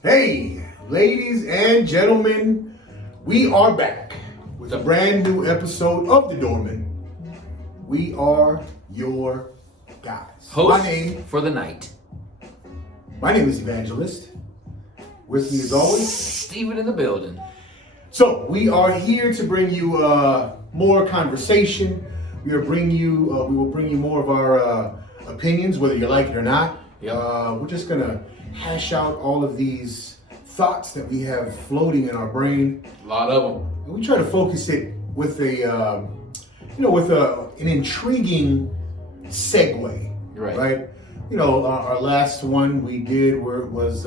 Hey, ladies and gentlemen, we are back with a brand new episode of The Doorman. We are your guys. Host My for the night. name is Evangelist. With me as always. Steven in the building. So we are here to bring you more conversation. We will bring you more of our opinions, whether you like it or not. Yep. We're just gonna hash out all of these thoughts that we have floating in our brain. A lot of them. And we try to focus it with an intriguing segue. Right. You know, our last one we did was.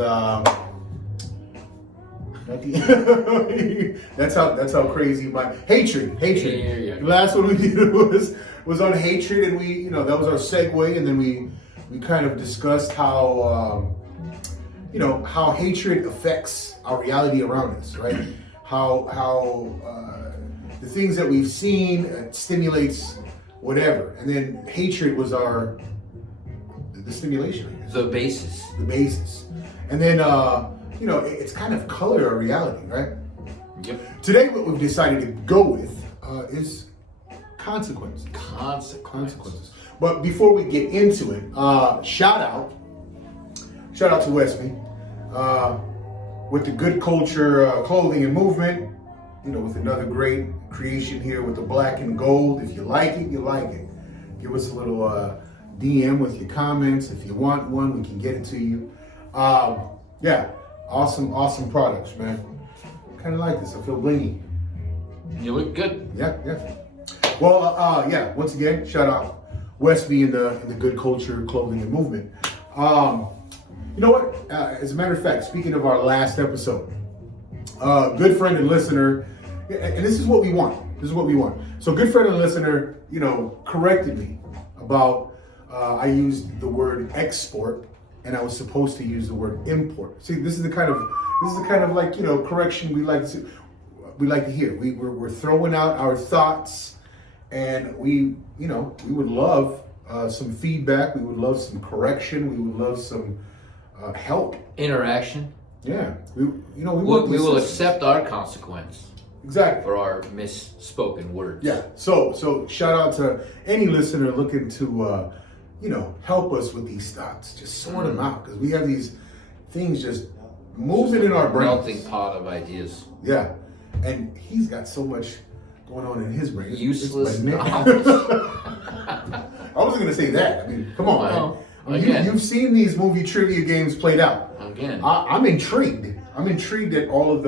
that's how crazy my hatred. Yeah. The last one we did was on hatred, and that was our segue, and then we kind of discussed how how hatred affects our reality around us, right? How the things that we've seen stimulates whatever, and then hatred was the stimulation, I guess. The basis. The basis, and then it's kind of color our reality, right? Yep. Today, what we've decided to go with is consequences. Consequences. But before we get into it, shout out to Westby with the Good Culture Clothing and Movement. With another great creation here with the black and gold. If you like it, you like it. Give us a little DM with your comments. If you want one, we can get it to you. Awesome products, man. Kind of like this. I feel blingy. You look good. Yeah. Well, once again, shout out Westby in the Good Culture Clothing and Movement. You know what? As a matter of fact, speaking of our last episode, good friend and listener, and this is what we want. So, good friend and listener, corrected me about I used the word export, and I was supposed to use the word import. See, this is the kind of like correction we like to hear. We're throwing out our thoughts, and we would love some feedback. We would love some correction. We would love some help. Interaction. Yeah, We will accept our consequence exactly for our misspoken words. Yeah. So shout out to any listener looking to help us with these thoughts. Just sort them out, because we have these things just moving in our brains. Melting pot of ideas. Yeah. And he's got so much going on in his brain. It's Useless bananas. I wasn't going to say that. I mean, come on, Well, man. again. You've seen these movie trivia games played out. Again. I'm intrigued. I'm intrigued at all of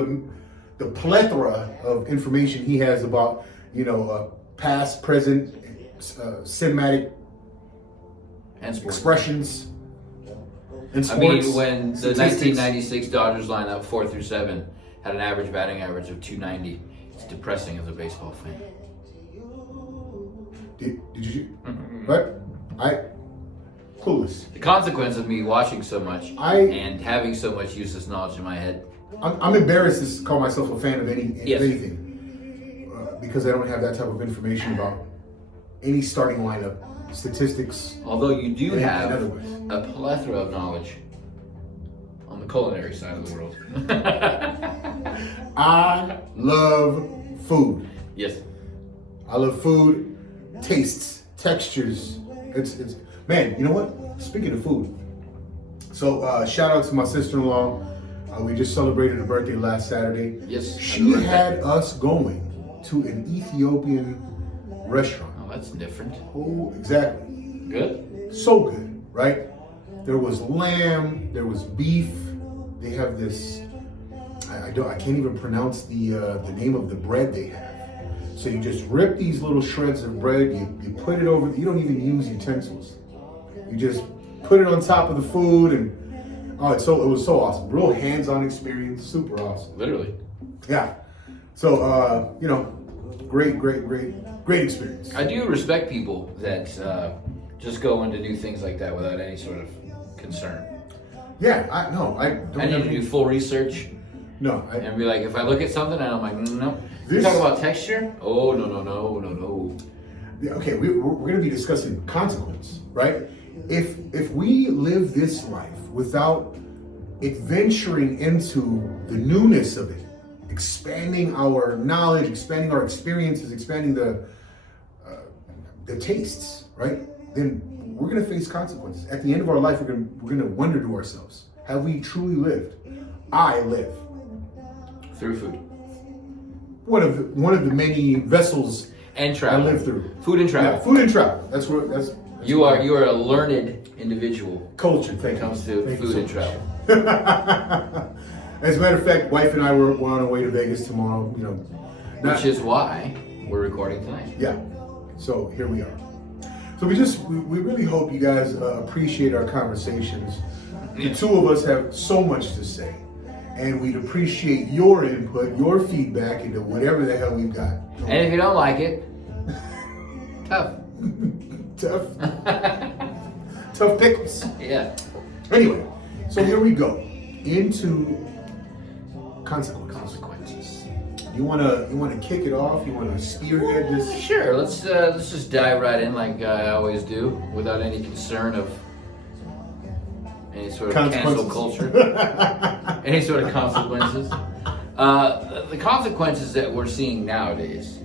the plethora of information he has about, past, present, cinematic And sports. expressions in I sports. mean, when the statistics. 1996 Dodgers lineup 4 through 7 had an average batting average of 290, it's depressing as a baseball fan. Did you? But clueless. The consequence of me watching so much and having so much useless knowledge in my head. I'm embarrassed to call myself a fan of Yes. anything because I don't have that type of information about any starting lineup, statistics. Although you do And have other ways. a plethora of knowledge on the culinary side of the world. I love food. Yes. I love food, tastes, textures. It's man. You know what? Speaking of food, so shout out to my sister-in-law. We just celebrated her birthday last Saturday. Yes. She had us going to an Ethiopian restaurant. Oh, that's different. Oh, exactly. Good. So good, right? There was lamb, there was beef. They have this. I can't even pronounce the name of the bread they have. So you just rip these little shreds of bread. You put it over. You don't even use utensils. You just put it on top of the food, and it was so awesome. Real hands-on experience. Super awesome. Literally. Yeah. So great experience. I do respect people that just go and to do things like that without any sort of concern. Yeah. I don't. I need to do full research No. and be like, if I look at something and I'm like, no. You This- talk about texture? Oh, no. Yeah, okay, we're going to be discussing consequence, right? If we live this life without adventuring into the newness of it, expanding our knowledge, expanding our experiences, expanding the tastes, right? Then we're gonna face consequences. At the end of our life, we're gonna wonder to ourselves, have we truly lived? I live. Through food One of the many vessels and I travel. live through. Food and travel. Yeah, food and travel. That's You are a learned individual culture. when Thank it comes you. to Thank you food so and much. travel. As a matter of fact, wife and I were on our way to Vegas tomorrow. You know, Which is why we're recording tonight. yeah. So here we are. So we really hope you guys appreciate our conversations. The two of us have so much to say, and we'd appreciate your input, your feedback into whatever the hell we've got. And if you don't like it, tough. Tough pickles. Yeah. Anyway, so here we go into consequences. You wanna kick it off? You wanna spearhead this? Sure. Let's just dive right in like I always do, without any concern of any sort of cancel culture, any sort of consequences. The consequences that we're seeing nowadays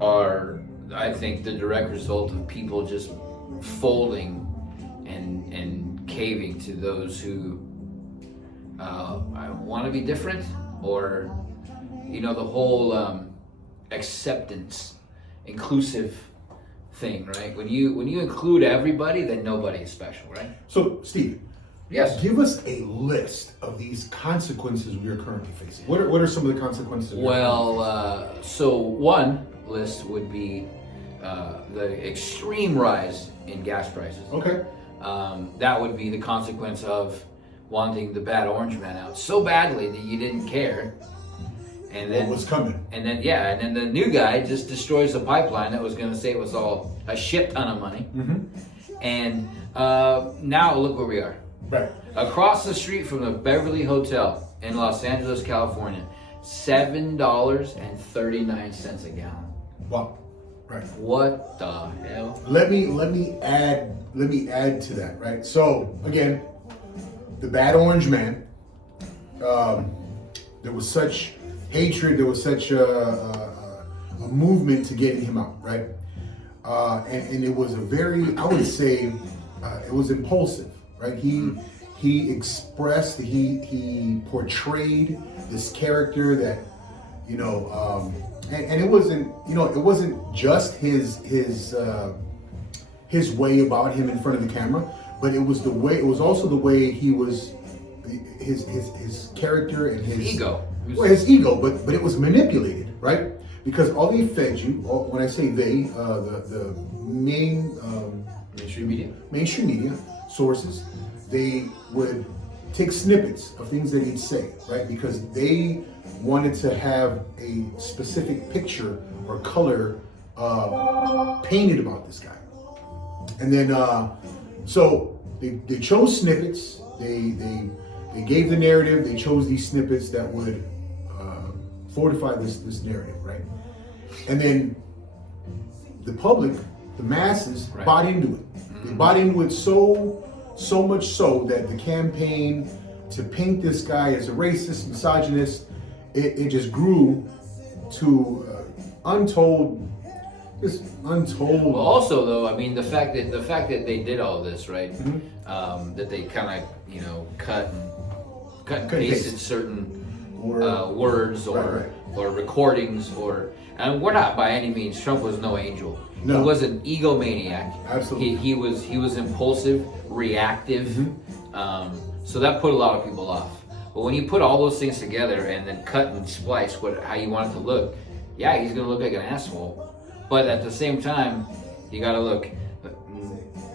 are, I think, the direct result of people just folding and caving to those who want to be different, or the whole acceptance, inclusive thing, right? When you include everybody, then nobody is special, right? So, Steve, Yes. give us a list of these consequences we are currently facing. What are some of the consequences? we are currently Well, so one list would be the extreme rise in gas prices. facing? Okay. That would be the consequence of wanting the bad orange man out so badly that you didn't care. And then What was coming? And then the new guy just destroys the pipeline that was going to save us all a shit ton of money. Mm-hmm. And now look where we are. Right. Across the street from the Beverly Hotel in Los Angeles, California, $7.39 a gallon. Wow. Right. What the hell? Let me add to that. Right. So again, the bad orange man. There was such hatred. There was such a movement to getting him out. Right. And it was a very, I would say, it was impulsive. Right. He expressed, he portrayed this character that, and it wasn't just his way about him in front of the camera, but it was also the way he was, his character and his Ego. his ego, but it was manipulated, right? Because all they fed you, when I say they, the mainstream media sources, they would take snippets of things that he'd say, right? Because they wanted to have a specific picture or color painted about this guy. And then, so they chose snippets. They gave the narrative. They chose these snippets that would fortify this narrative, right? And then the public, the masses, Right. bought into it. They bought into it so much so that the campaign to paint this guy as a racist, misogynist, it just grew to untold. Well, also though, I mean, the fact that they did all this, right? That they kind of, cut and pasted certain words or recordings and we're not by any means. Trump was no angel. No. He was an egomaniac. Absolutely. He was impulsive, reactive. So that put a lot of people off. But when you put all those things together and then cut and splice how you want it to look, yeah, he's gonna look like an asshole. But at the same time, you gotta look.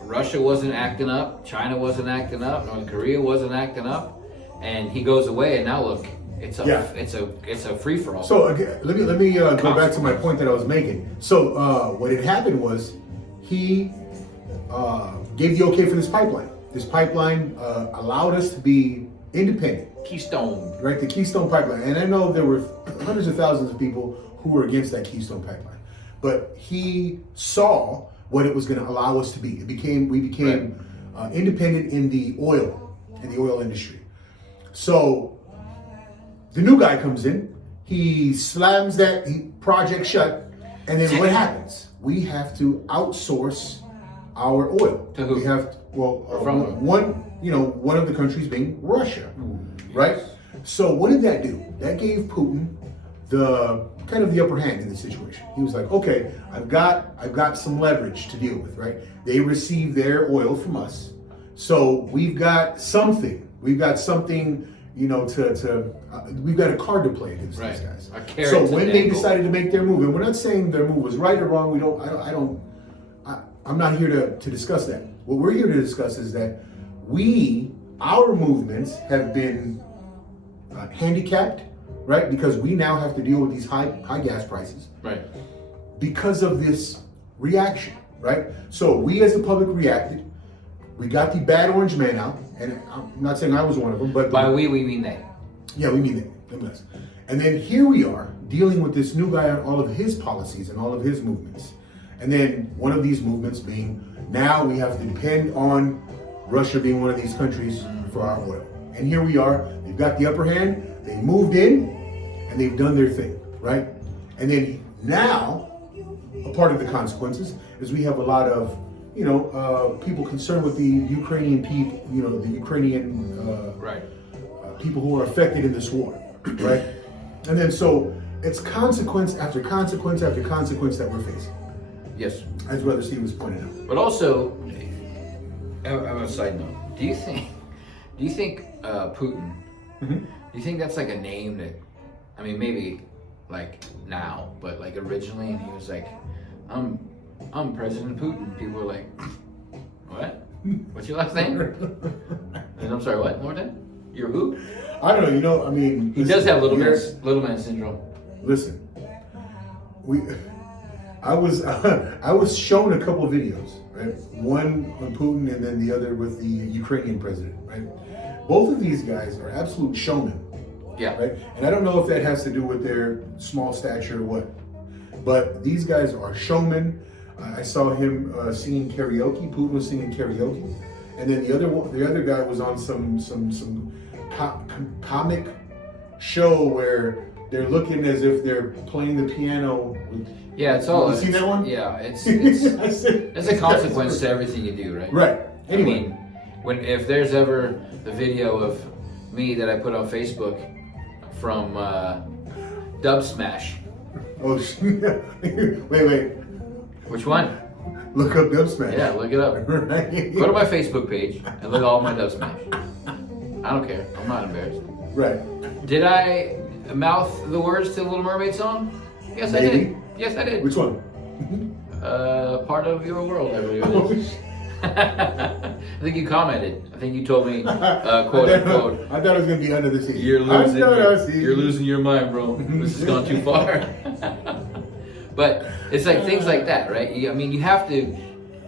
Russia wasn't acting up, China wasn't acting up, North Korea wasn't acting up, and he goes away, and now look, it's a free for all. So again, let me go back to my point that I was making. So what had happened was he gave the okay for this pipeline. This pipeline allowed us to be independent. Keystone. Right, the Keystone Pipeline. And I know there were hundreds of thousands of people who were against that Keystone Pipeline. But he saw what it was going to allow us to be. We became independent in the oil industry. So the new guy comes in, he slams that project shut, and then what happens? We have to outsource our oil. To who? We have From one of the countries being Russia, right? So what did that do? That gave Putin the kind of the upper hand in the situation. He was like, okay, I've got some leverage to deal with, right? They receive their oil from us, so we've got something. We've got something, we've got a card to play against these guys. So when they decided to make their move, and we're not saying their move was right or wrong. I'm not here to discuss that. What we're here to discuss is that our movements have been handicapped, right? Because we now have to deal with these high gas prices, right? Because of this reaction, right? So we as the public reacted. We got the bad orange man out, and I'm not saying I was one of them, but by we mean they. Yeah, we mean that. And then here we are dealing with this new guy on all of his policies and all of his movements. And then one of these movements being now we have to depend on Russia being one of these countries for our oil. And here we are. They've got the upper hand. They moved in and they've done their thing, right? And then now, a part of the consequences is we have a lot of people concerned with the Ukrainian people, the Ukrainian people who are affected in this war, right? And then so it's consequence after consequence after consequence that we're facing. Yes. As Brother Steve was pointing out. But also, on a side note, do you think Putin? Mm-hmm. Do you think that's like a name that, I mean, maybe like now, but like originally, and he was like, I'm President Putin. People were like, what? What's your last name? And I'm sorry, what? One more time? You're who? I don't know. He does have little man syndrome. Listen, I was shown a couple of videos, right? One on Putin and then the other with the Ukrainian president, right? Both of these guys are absolute showmen. Yeah. Right? And I don't know if that has to do with their small stature or what, but these guys are showmen. I saw him singing karaoke. Putin was singing karaoke, and then the other guy was on some comic show where they're looking as if they're playing the piano. Yeah, it's all. You seen that one? Yeah, it's a consequence to everything you do, right? Right. Anyway, I mean, if there's ever the video of me that I put on Facebook from Dub Smash. Oh, wait. Which one? Look up Dub Smash. Yeah, look it up. Right. Go to my Facebook page and look at all my Dub Smash. I don't care. I'm not embarrassed. Right. Did I mouth the words to the Little Mermaid song? Yes, Maybe. I did. Yes, I did. Which one? Part of your world, I believe it is. I think you commented. I think you told me, quote unquote. I thought it was gonna be under the sea. You're losing your mind, bro. This has gone too far. But it's like things like that, right? You have to.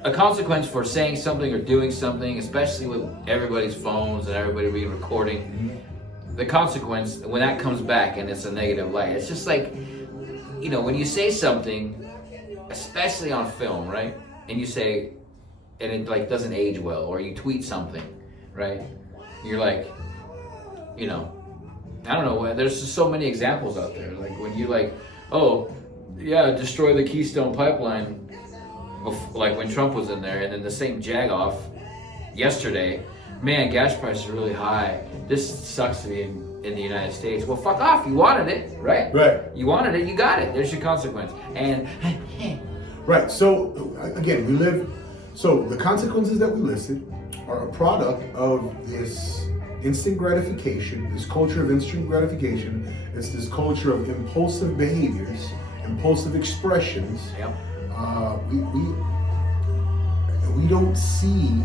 A consequence for saying something or doing something, especially with everybody's phones and everybody being recording. The consequence when that comes back and it's a negative light, it's just like, when you say something, especially on film, right? And you say, and it like doesn't age well, or you tweet something, right? You're like, I don't know. There's just so many examples out there. Like when you like, oh, yeah, destroy the Keystone Pipeline, like when Trump was in there, and then the same jagoff yesterday, man, gas prices are really high. This sucks to be in the United States. Well, fuck off. You wanted it, right? Right. You wanted it. You got it. There's your consequence. And right. So again, So the consequences that we listed are a product of this instant gratification, this culture of instant gratification. It's this culture of impulsive behaviors, impulsive expressions. Yep. We don't see.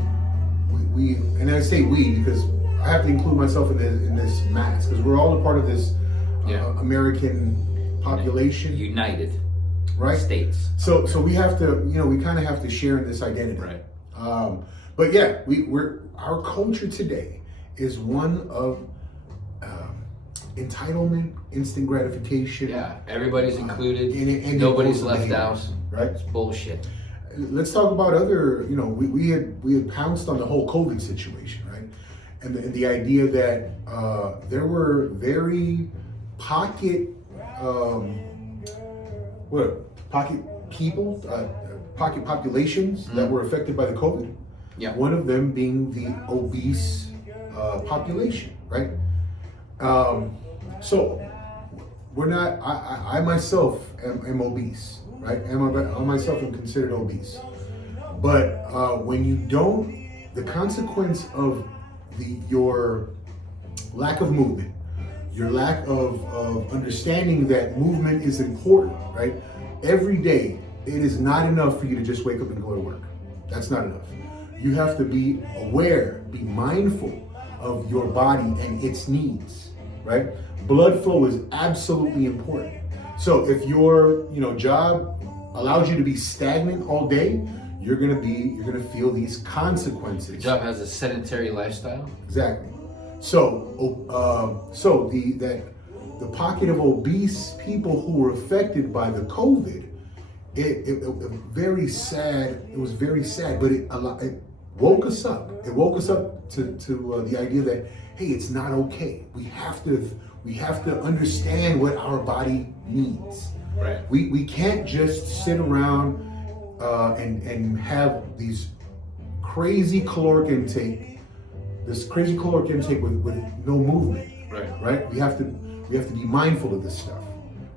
We and I say we because I have to include myself in this mass because we're all a part of this American population. United right? States. So we have to, we kind of have to share in this identity. Right. But yeah, our culture today is one of entitlement, instant gratification. Yeah, everybody's included. And nobody's left out. Right. It's bullshit. Let's talk about other. We had pounced on the whole COVID situation, right? and the idea that there were very pocket pocket people, pocket populations that were affected by the COVID. Yeah. One of them being the obese population, right? So we're not. I myself am obese, right? I myself am considered obese. But when you don't, the consequence of your lack of movement, your lack of understanding that movement is important, right? Every day, it is not enough for you to just wake up and go to work. That's not enough. You have to be aware, be mindful of your body and its needs, right? Blood flow is absolutely important. So if your job allows you to be stagnant all day, you're gonna feel these consequences. Your job has a sedentary lifestyle. Exactly. So the pocket of obese people who were affected by the COVID, it very sad. It was very sad, but it woke us up. It woke us up to the idea that, hey, it's not okay. We have to understand what our body needs. Right. We can't just sit around and have these crazy caloric intake, with no movement. Right. We have to be mindful of this stuff.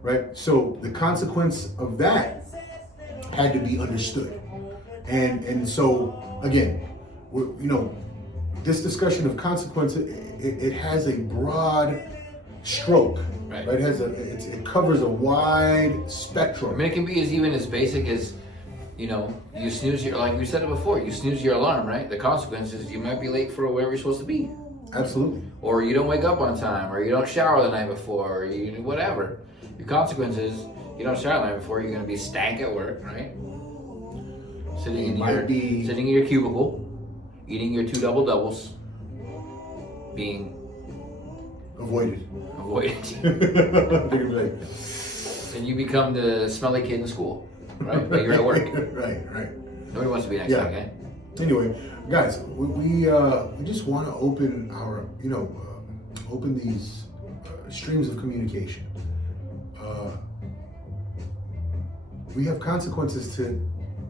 Right. So the consequence of that had to be understood, and so again, this discussion of consequence, it has a broad stroke. Right. It it covers a wide spectrum. I mean, it can be even as basic as, you snooze like we said it before, you snooze your alarm, right? The consequence is you might be late for wherever you're supposed to be. Absolutely. Or you don't wake up on time, or you don't shower the night before, or whatever. Your consequence is you don't shower the night before, you're going to be stank at work, right? Sitting in your cubicle, eating your 2 double doubles, being Avoided. avoided. And you become the smelly kid in school, right? But you're at work. Right. Nobody wants to be next to that guy. Anyway, guys, we just want to open our, open these streams of communication. We have consequences to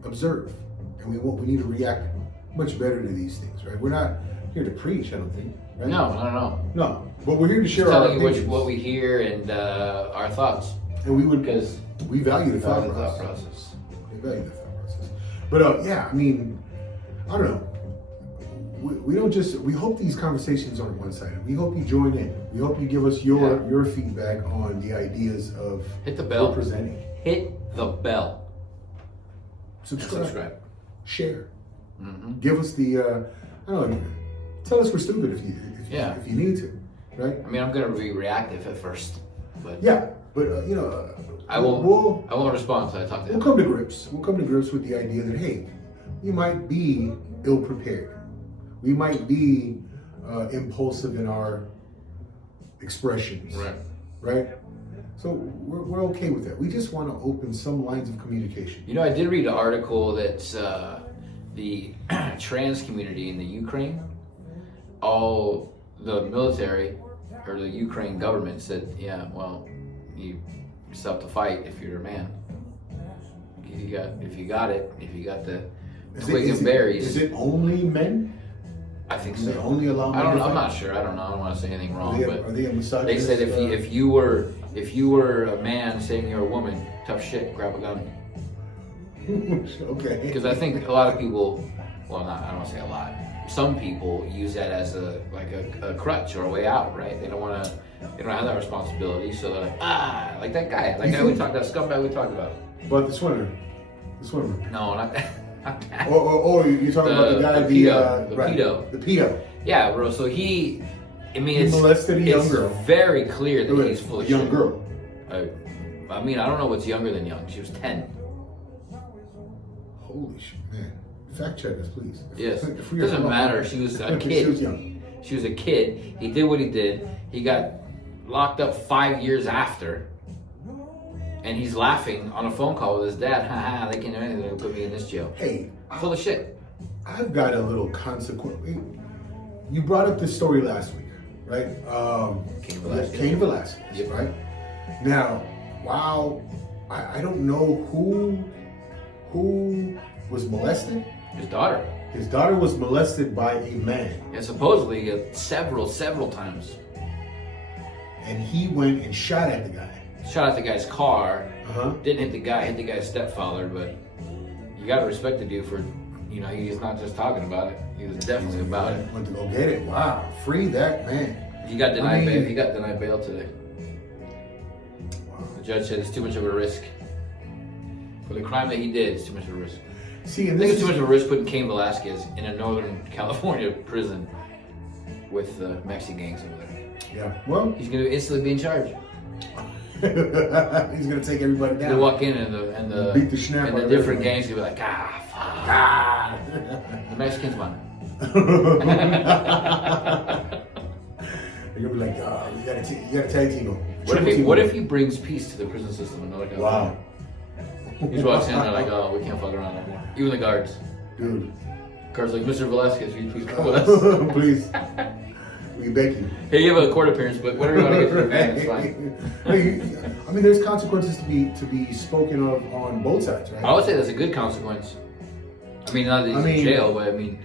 observe, and we need to react much better to these things, right? We're not here to preach, I don't think. Right? No. But we're here to share Just our telling you opinions. what we hear and our thoughts. And Because we value the thought thought process. process. We value the thought process. But I mean, I don't know. We don't just. We hope these conversations aren't one-sided. We hope you join in. We hope you give us your feedback on the ideas of Hit the bell. we're presenting. Hit the bell. And Subscribe. Share. Mm-hmm. Give us the. I don't know. Tell us we're stupid if you need to, right? I mean, I'm gonna be reactive at first, but Yeah, but I won't respond until I talk to We'll him. come to grips. We'll come to grips with the idea that, hey, we might be ill prepared. We might be impulsive in our expressions. Right? So we're okay with that. We just want to open some lines of communication. I did read an article that the trans community in the Ukraine, all the military or the Ukraine government said, yeah, well, you still have to fight if you're a man. If you got the twig and berries. Is it only men? I think Do they so. only allow men to I'm fight? not sure. I don't know. I don't want to say anything wrong, Are but they a misogynist? they said if you were a man saying you're a woman, tough shit, grab a gun. Okay. Because I think a lot of people, I don't want to say a lot. Some people use that as a crutch or a way out, right? They don't have that responsibility, so they're like, like that guy we talked, that scumbag we talked about. But the swimmer. No, not that. Or you're talking about the guy, the pedo. The pedo. Yeah, bro. So he molested a young it's girl. very clear that he's full of young shit. girl. I mean, I don't know what's younger than young. She was 10. Holy shit, man. Fact check us, please. Yes. If we Doesn't are- matter. She was a kid. She was young. She was a kid. He did what he did. He got locked up 5 years after. And he's laughing on a phone call with his dad. Ha, they can't do anything to put me in this jail. Hey, Full of shit. I've got a little consequence. you brought up this story last week, right? Cain Velasquez. Cain Velasquez, Yep. right? Now, wow, I don't know who was molested. His daughter. His daughter was molested by a man, And supposedly several times. and he went and shot at the guy. Shot at the guy's car. Uh-huh. Didn't hit the guy, hit the guy's stepfather, but you gotta respect the dude for, he's not just talking about it. He was definitely about it. Went to go get it. Wow, free that man. He got denied I mean- bail. He got denied bail today. Wow. The judge said it's too much of a risk. For the crime that he did, it's too much of a risk. See, I and think this it's too is much of a risk putting Cain Velasquez in a Northern California prison with the Mexican gangs over there. yeah. Well, He's gonna instantly be in charge. he's gonna take everybody They down. walk in and the Beat the snap and out the of different everyone. gangs gonna be like, fuck. Ah. The Mexicans won. You're gonna be like, you gotta tag team him. What if he brings peace to the prison system in Northern California? Wow, He just walks in and they're like, oh, we can't fuck around anymore. Even the guards. dude, Guards like, Mr. Velasquez, will you please come with us? please, we beg you. Hey, you have a court appearance, but whatever you want to get to the van, it's fine. Hey, I mean, there's consequences to be spoken of on both sides, right? I would say that's a good consequence. I mean, not that he's in jail, but I mean,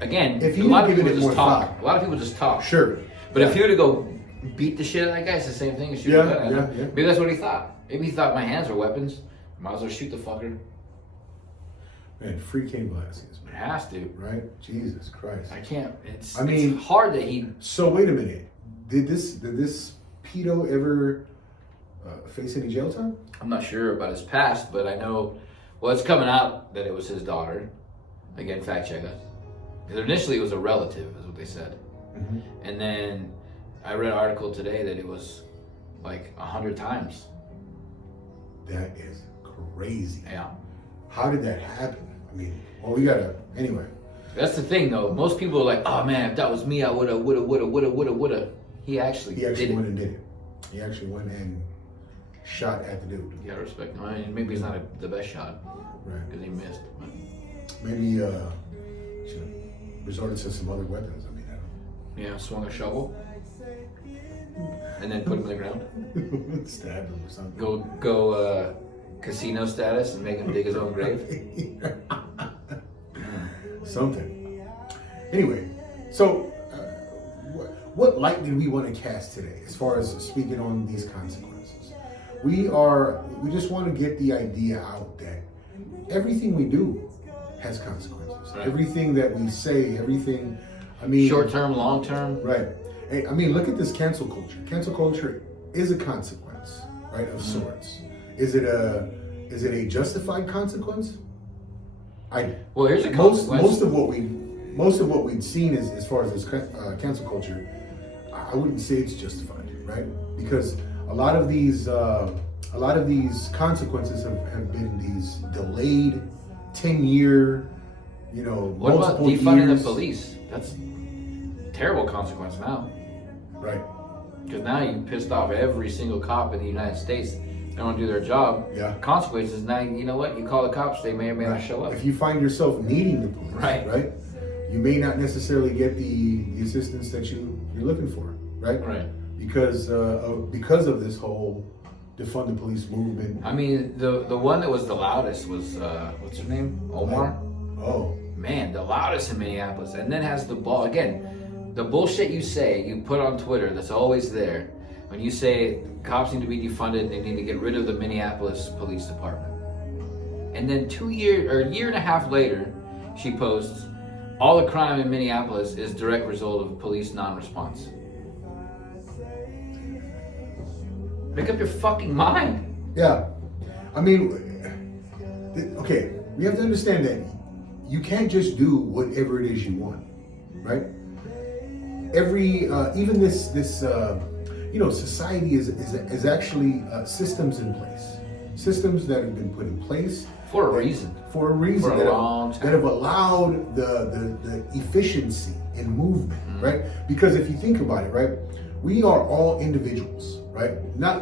again, If a he lot of had given people it just more talk. thought. A lot of people just talk. Sure. But if he were to go beat the shit out of that guy, it's the same thing as shooting Yeah, a gun. yeah. Maybe that's what he thought. Maybe he thought my hands are weapons. Might as well shoot the fucker. Man, free Cain Velasquez, It man. has to. Right? Jesus Christ. I can't. It's mean- it's hard that he. So wait a minute. Did this pedo ever face any jail time? I'm not sure about his past, but I know. Well, it's coming out that it was his daughter. Again, fact check us. Because initially it was a relative, is what they said, Mm-hmm. and then I read an article today that it was like 100 times. That is crazy. Yeah. How did that happen? I mean, well, we gotta. Anyway. That's the thing, though. Most people are like, "Oh man, if that was me, I woulda." He actually He actually did went it. and did it. He actually went and shot at the dude. You gotta respect him. I mean, maybe he's not the best shot Right. because he missed. But Maybe should have resorted to some other weapons. I mean, I yeah, swung a shovel and then put him in the ground. don't stab him or something. Go casino status and make him dig his own grave. Something. Anyway, so what light did we want to cast today as far as speaking on these consequences? We just want to get the idea out that everything we do has consequences. Right. Everything that we say, everything, I mean, Short term, long term. right. Hey, I mean, look at this cancel culture. Cancel culture is a consequence, right, of sorts. Is it a justified consequence? Well, here's a consequence. Most of what we've seen is as far as this cancel culture, I wouldn't say it's justified, right? Because a lot of these consequences have been these delayed 10-year, What about multiple defunding years. the police? That's terrible consequence now. Right. Because now you pissed off every single cop in the United States. They don't do their job. Yeah. Consequences, now you know what? You call the cops, they may or may not show up. If you find yourself needing the police, Right. you may not necessarily get the assistance that you're looking for, right? Right. Because of this whole defund the police movement. I mean, the one that was the loudest was, what's her name? Omar? Oh, Man, the loudest in Minneapolis. And then has the ball. Again, the bullshit you say, you put on Twitter, that's always there. When you say cops need to be defunded, they need to get rid of the Minneapolis Police Department. And then a year and a half later, she posts, all the crime in Minneapolis is direct result of police non-response. Make up your fucking mind. yeah. I mean, okay, we have to understand that you can't just do whatever it is you want, right? Even this society is actually systems in place, systems that have been put in place For a reason. for a reason For a that, long time. that have allowed the efficiency in movement, right? Because if you think about it, right, we are all individuals, right?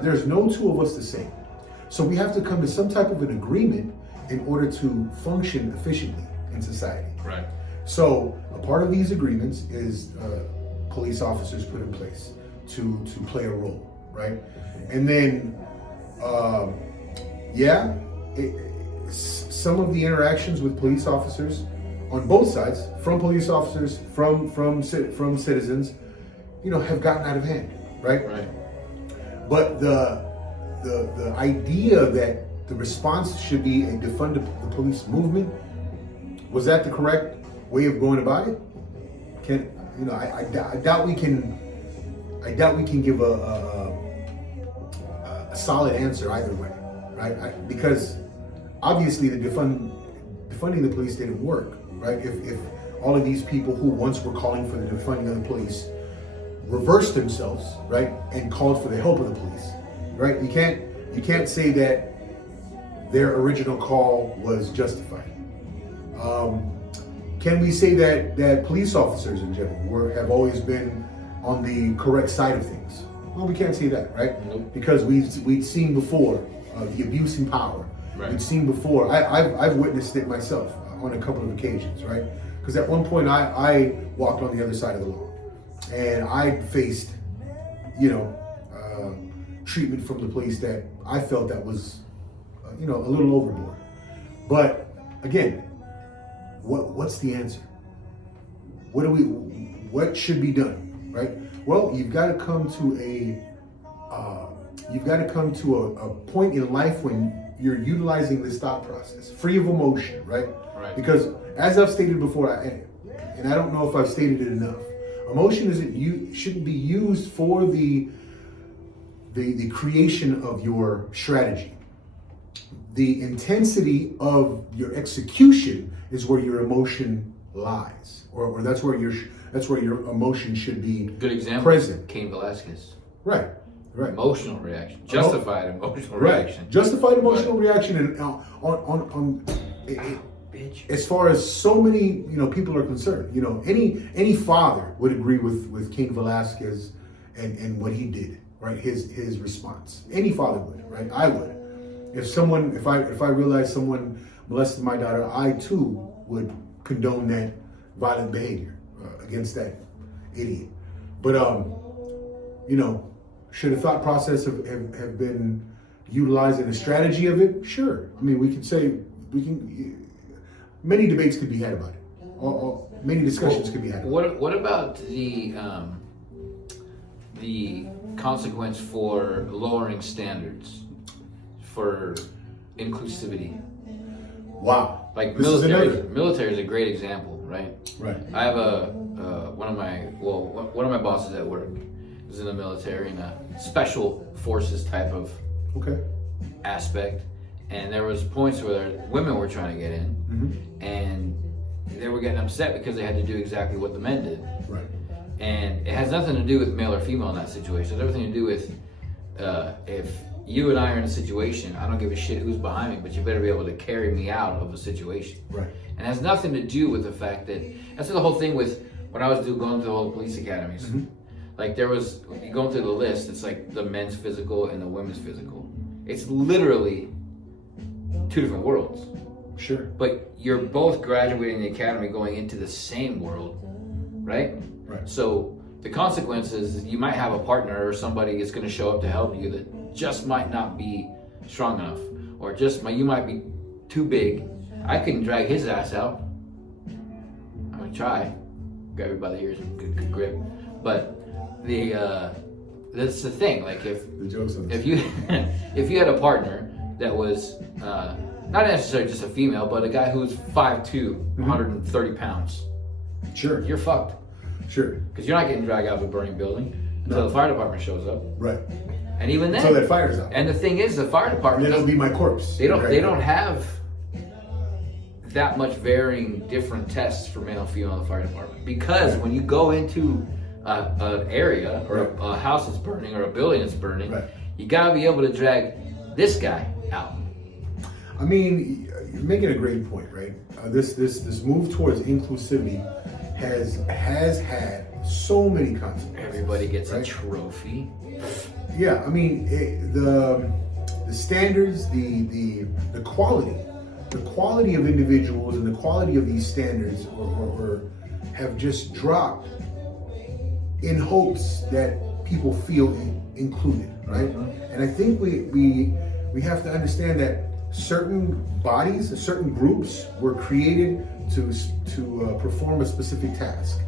There's no two of us the same. So we have to come to some type of an agreement in order to function efficiently in society. Right. So a part of these agreements is police officers put in place to play a role, right? And then, some of the interactions with police officers on both sides, from police officers, from citizens, have gotten out of hand, right? Right. But the idea that the response should be a defund the police movement, was that the correct way of going about it? I doubt we can give a solid answer either way, right? Because obviously the defunding the police didn't work, right? If all of these people who once were calling for the defunding of the police reversed themselves, right, and called for the help of the police, right? You can't say that their original call was justified. Can we say that police officers in general have always been on the correct side of things? Well, we can't say that, right? Nope. Because we've seen before the abuse in power. Right. We've seen before. I've witnessed it myself on a couple of occasions, right? Because at one point I walked on the other side of the law, and I faced, treatment from the police that I felt that was, a little overboard. But again, what's the answer? What should be done, right? Well, you've got to come to a point in life when you're utilizing this thought process, free of emotion, right? Right. Because as I've stated before, and I don't know if I've stated it enough, emotion shouldn't be used for the creation of your strategy. The intensity of your execution is where your emotion lies, or that's where your emotion should be. Good example. Present. Cain Velasquez. Right. Emotional reaction. Justified emotional Right. reaction. Justified emotional reaction, and Bitch. as far as so many people are concerned, any father would agree with Cain Velasquez and what he did, right? His response. Any father would, right? I would. If I realized someone molested my daughter, I too would condone that violent behavior against that idiot. But should a thought process have been utilized in a strategy of it? Sure. I mean, many debates could be had about it. Many discussions could be had about it. What about the consequence for lowering standards for inclusivity? Wow. Like This is another. military is a great example, right? Right. I have one of my bosses at work is in the military in a special forces type of Okay. aspect, and there was points where women were trying to get in, and they were getting upset because they had to do exactly what the men did. Right. And it has nothing to do with male or female in that situation. It has everything to do with if you and I are in a situation, I don't give a shit who's behind me, but you better be able to carry me out of a situation. Right. And it has nothing to do with the fact that that's the whole thing with when I was going through all the police academies. Like you going through the list, it's like the men's physical and the women's physical. It's literally two different worlds. Sure. But you're both graduating the academy going into the same world, right? Right. So the consequences is you might have a partner or somebody that's going to show up to help you that just might not be strong enough, or you might be too big. I couldn't drag his ass out. I'm gonna try, grab you by the ears and good grip. But that's the thing. Like if you if you had a partner that was not necessarily just a female, but a guy who's 5'2", 130 pounds, Sure. you're fucked. Sure. Because you're not getting dragged out of a burning building until the fire department shows up. Right. And even then, Until that fire's out. and the thing is, the fire department Then it'll be my corpse. they don't Right. have that much varying different tests for male and female in the fire department, because when you go into an area or a house that's burning or a building that's burning, Right. you gotta be able to drag this guy out. I mean, you're making a great point, right? This move towards inclusivity has had so many consequences. Everybody gets a right? trophy. Yeah, I mean the standards, the quality the quality of individuals and the quality of these standards or have just dropped in hopes that people feel included, right? And I think we have to understand that certain bodies, certain groups were created to perform a specific task,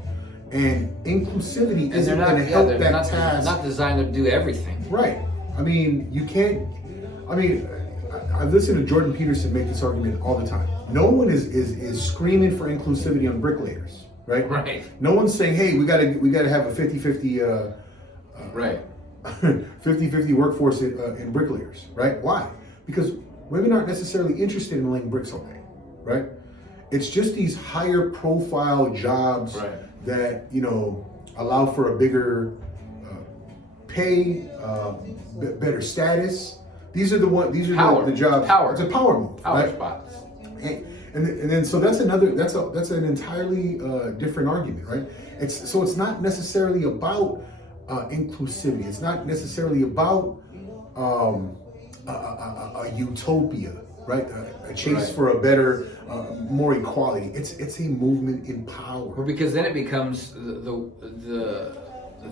and inclusivity isn't going to help that task. They're not designed to do everything. Right. I mean, you can't. I mean, I've listened to Jordan Peterson make this argument all the time. No one is screaming for inclusivity on bricklayers, right? Right. No one's saying, hey, we gotta have a 50-50 Right. 50-50 workforce in bricklayers, right? Why? Because women aren't necessarily interested in laying bricks all day, right? It's just these higher profile jobs that, you know, allow for a bigger pay, better status. These are the jobs. Power. It's a power move. Power right? spots. And then so that's an entirely different argument, right? It's not necessarily about inclusivity. It's not necessarily about a utopia, right? A chase for a better, more equality. It's a movement in power. Well, because then it becomes the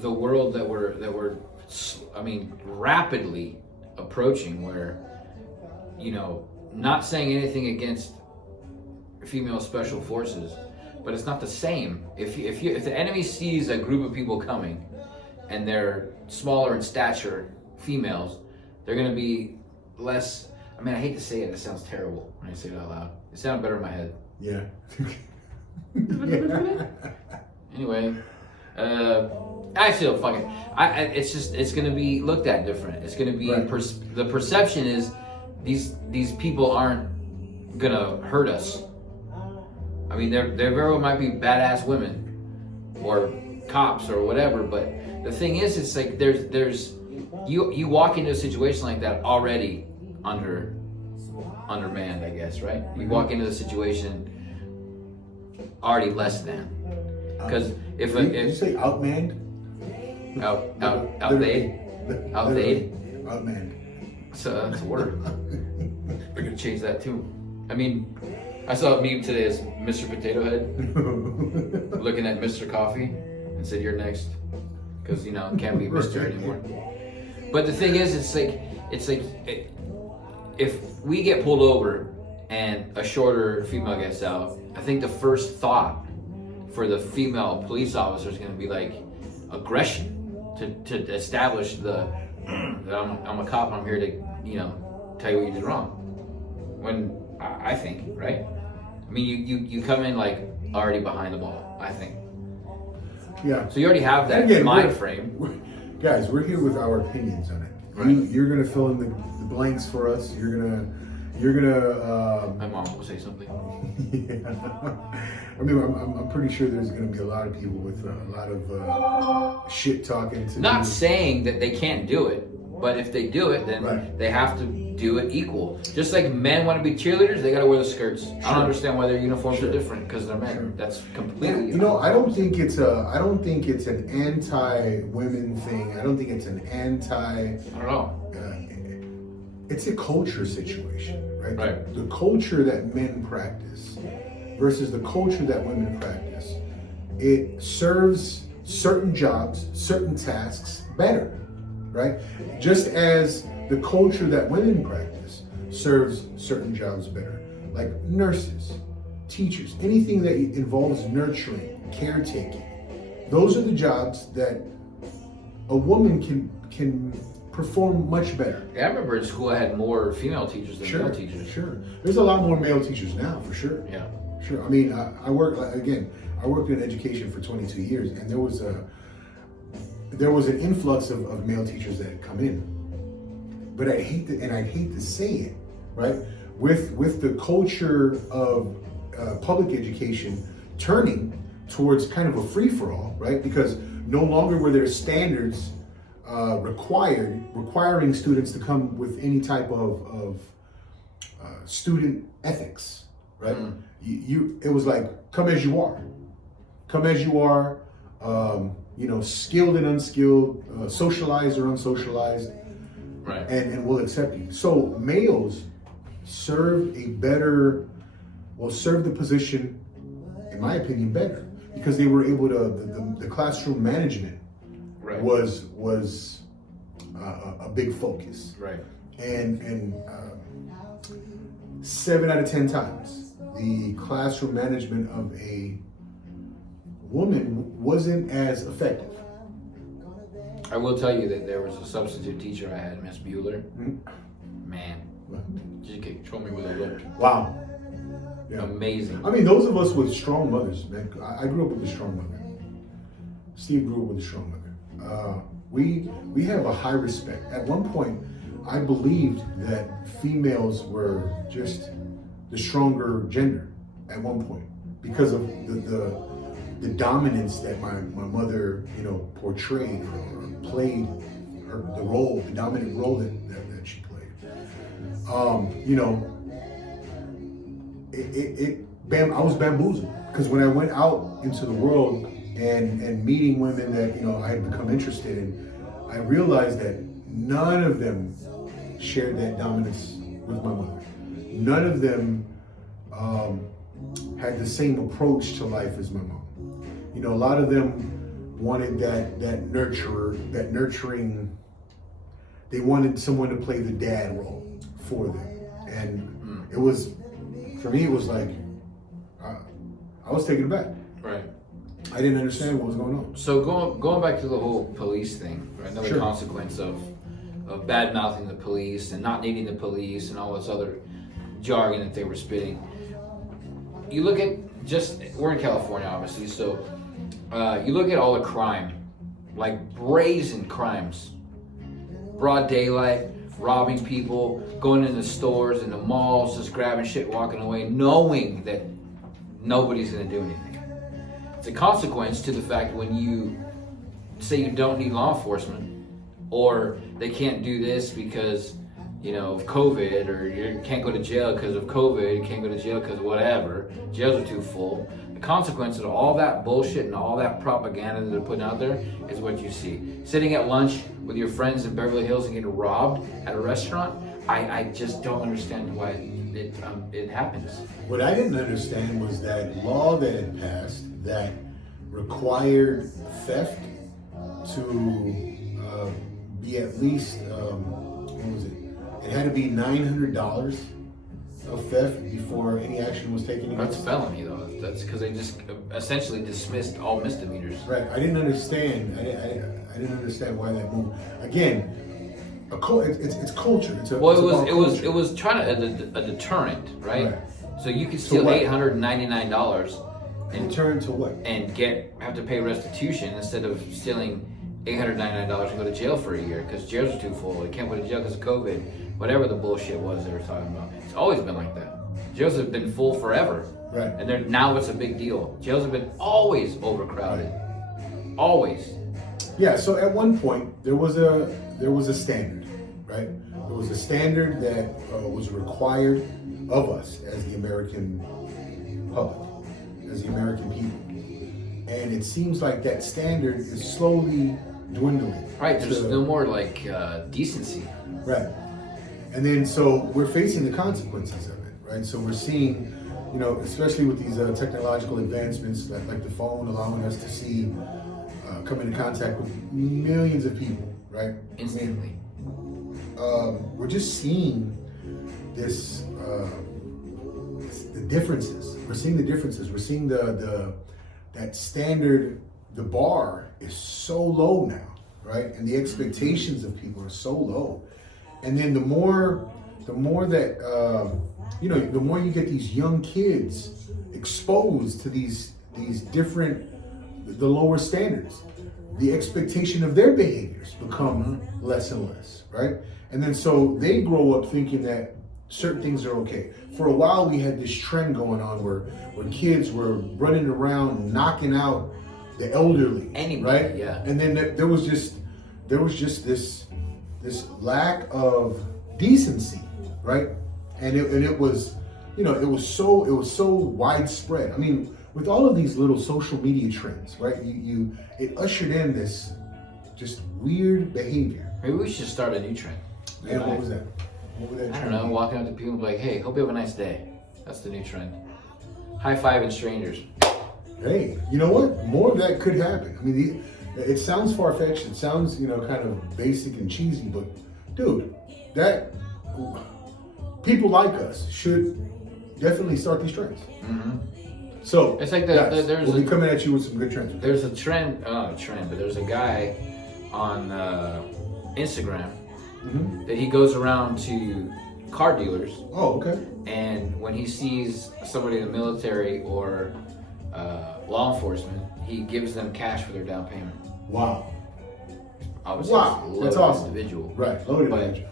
world that we're I mean, rapidly approaching, where, you know, not saying anything against female special forces, but it's not the same. If the enemy sees a group of people coming and they're smaller in stature, females, they're going to be less. I mean, I hate to say it. It sounds terrible when I say it out loud. It sounded better in my head. Yeah. Anyway, actually, fuck it. It's going to be looked at different. It's going to be the perception is these people aren't going to hurt us. I mean, there very well might be badass women or cops or whatever, but the thing is, it's like there's you walk into a situation like that already undermanned, I guess, right? You walk into the situation already less than, because if did you say outmanned? Outweighed. Outmanned. So that's a word. We're gonna change that too. I mean, I saw a meme today as Mr. Potato Head looking at Mr. Coffee and said, "You're next," because you know it can't be Mr. anymore. But the thing is, it's like if we get pulled over and a shorter female gets out, I think the first thought for the female police officer is going to be like aggression to establish that I'm a cop and I'm here to, you know, tell you what you did wrong. When I think, right? I mean, you come in like already behind the ball, I think. Yeah. So you already have that mind frame. Guys, we're here with our opinions on it. Right. You're gonna fill in the blanks for us. You're gonna. My mom will say something. Yeah. I mean, I'm pretty sure there's gonna be a lot of people with a lot of shit talking to. Not saying that they can't do it, but if they do it, then they have to do it equal. Just like men want to be cheerleaders, they got to wear the skirts. Sure. I don't understand why their uniforms are different because they're men. Sure. That's completely. You know, I don't think it's an anti-women thing. I don't think it's an anti. I don't know. It's a culture situation, right? The culture that men practice versus the culture that women practice. It serves certain jobs, certain tasks better, right? Just as the culture that women practice serves certain jobs better, like nurses, teachers, anything that involves nurturing, caretaking. Those are the jobs that a woman can perform much better. Yeah, I remember in school I had more female teachers than male teachers. Sure. There's a lot more male teachers now, for sure. Yeah. Sure. I mean, I worked in education for 22 years, and there was an influx of male teachers that had come in. But I'd hate to say it, right? With the culture of public education turning towards kind of a free-for-all, right? Because no longer were there standards requiring students to come with any type of student ethics, right? It was like, come as you are, you know, skilled and unskilled, socialized or unsocialized, right? And we'll accept you. So males served the position, in my opinion, better because they were able to. The classroom management Right. was a big focus, Right. and 7 out of 10 times the classroom management of a woman wasn't as effective. I will tell you that there was a substitute teacher I had, Miss Bueller. Mhm. Man, she could control me with a look. Wow. Yeah. Amazing. I mean, those of us with strong mothers, man. I grew up with a strong mother. Steve grew up with a strong mother. We have a high respect. At one point, I believed that females were just the stronger gender. At one point, because of the dominance that my mother, portrayed or played the dominant role that she played. I was bamboozled because when I went out into the world and meeting women that I had become interested in, I realized that none of them shared that dominance with my mother. None of them had the same approach to life as my mom. A lot of them wanted that nurturer, that nurturing. They wanted someone to play the dad role for them, and it was, for me, it was like I was taken aback. Right. I didn't understand what was going on. So going back to the whole police thing, right? Another Sure. consequence of bad mouthing the police and not needing the police and all this other jargon that they were spitting. You look at we're in California, obviously, so you look at all the crime, like brazen crimes, broad daylight, robbing people, going into stores, into malls, just grabbing shit, walking away, knowing that nobody's going to do anything. It's a consequence to the fact when you say you don't need law enforcement, or they can't do this because of COVID, or you can't go to jail because of COVID, you can't go to jail because of whatever, jails are too full. The consequence of all that bullshit and all that propaganda that they're putting out there is what you see. Sitting at lunch with your friends in Beverly Hills and getting robbed at a restaurant, I just don't understand why it happens. What I didn't understand was that law that had passed that required theft to be at least, what was it? It had to be $900 of theft before any action was taken That's against. felony though. That's because they just essentially dismissed all misdemeanors. Right. I didn't understand. I didn't understand why that moved. Again, it's culture. It was trying to a deterrent, right? So you could steal what? $899 and Turn to what? and have to pay restitution instead of stealing $899 and go to jail for a year because jails are too full. They can't go to jail because of COVID. Whatever the bullshit was they were talking about. It's always been like that. Jails have been full forever. Right. And now it's a big deal. Jails have been always overcrowded. Always. Yeah. So at one point there was a standard, right? There was a standard that was required of us as the American public, as the American people, and it seems like that standard is slowly dwindling. Right. There's no more decency. Right. And then so we're facing the consequences of it, right? So we're seeing, especially with these technological advancements like the phone allowing us to see, come into contact with millions of people, right? Instantly. We're just seeing this, the differences. We're seeing the differences. We're seeing that standard, the bar is so low now, right? And the expectations of people are so low. And then the more that, the more you get these young kids exposed to these different, the lower standards, the expectation of their behaviors become less and less, right? And then so they grow up thinking that certain things are okay. For a while, we had this trend going on where kids were running around knocking out the elderly, Anybody, right? yeah. And then there was just this lack of decency, right? And it was, it was so widespread. I mean, with all of these little social media trends, right? It ushered in this just weird behavior. Maybe we should start a new trend. And what was that? What would that I don't trend know, be? walking up to people and be like, hey, hope you have a nice day. That's the new trend. High-fiving strangers. Hey, you know what? More of that could happen. I mean, it sounds far-fetched. It sounds, kind of basic and cheesy, but dude, that people like us should definitely start these trends. Mm-hmm. So It's like guys, there's we'll be coming at you with some good trends. There's a trend, not a trend, but there's a guy on Instagram that he goes around to car dealers, Oh, okay. and when he sees somebody in the military or law enforcement, he gives them cash for their down payment. Wow. Obviously, Wow, it's a that's loaded awesome. individual. Right, loaded But- advantage.